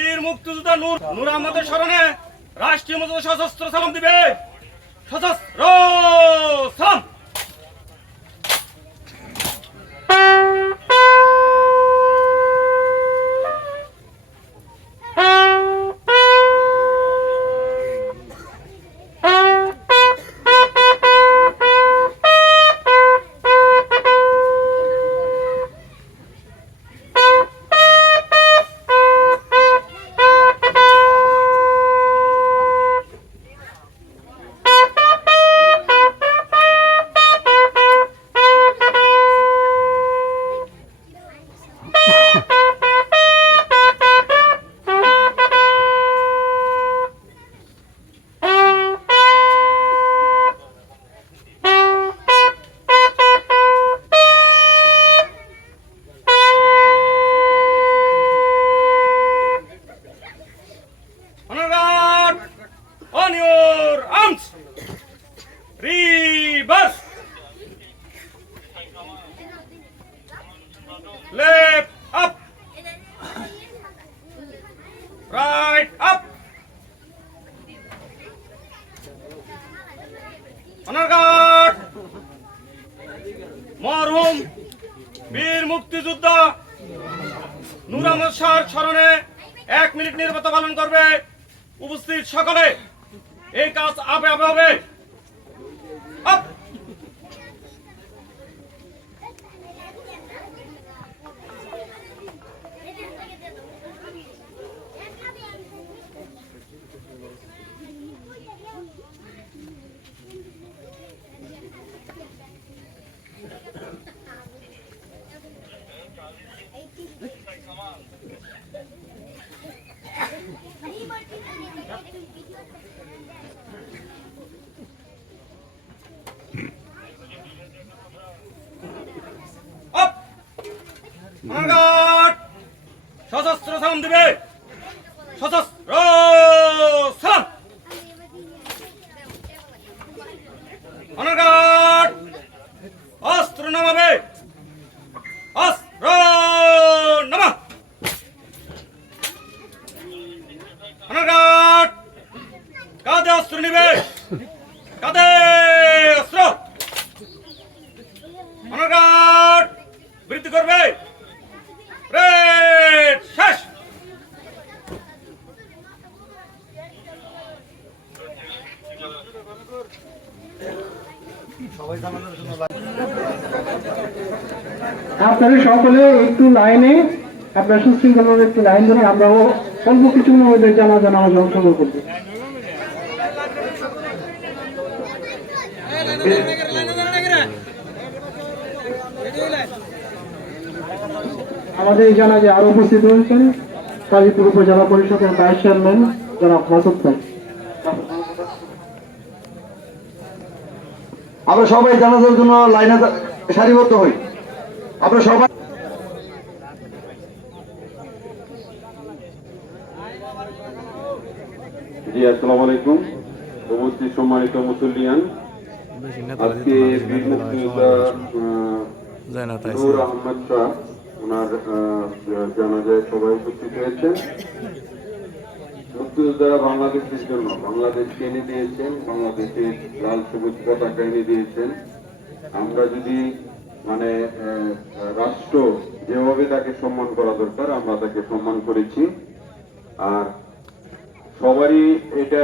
বীর মুক্তিযোদ্ধা নূর নূর আহমদের স্মরণে রাষ্ট্রীয় মতো সশস্ত্র সালাম দিবে। সশস্ত্র সালাম! Left up right up honour guard মরহুম বীর মুক্তিযোদ্ধা। নূর আহমদ এক মিনিট নির্বাচন পালন করবে উপস্থিত সকলে। এই কাজ আপে আপে হবে। 업! 망갓! 서서스로 사람들을! 서서스로 사람! 하나 অস্ত্র নিবে। কাঁধে অস্ত্র। বৃদ্ধি করবে। আপনারা সকলে একটু লাইনে, আপনারা সুশৃঙ্খলভাবে একটু লাইন ধরে আমরাও অল্প কিছু মধ্যে জানা জানা অংশগ্রহণ করব। আমাদের এই জানাজে আরও উপস্থিত হয়েছেন কাজীপুর উপজেলা পরিষদের ভাইস চেয়ারম্যান জনাব মাসুদ ভাই। আমরা সবাই জানাজার জন্য লাইনে সারিবদ্ধ হই। আমরা সবাই জি আসসালামু আলাইকুম। উপস্থিত সম্মানিত মুসল্লিয়ান আহ, নূর আহমদ শাহ ওনার জানাজায় সবাই উপস্থিত হয়েছেন মুক্তিযোদ্ধারা বাংলাদেশের জন্য বাংলাদেশকে এনে দিয়েছেন বাংলাদেশের লাল সবুজ পতাকা এনে দিয়েছেন আমরা যদি মানে রাষ্ট্র যেভাবে তাকে সম্মান করা দরকার আমরা তাকে সম্মান করেছি আর সবারই এটা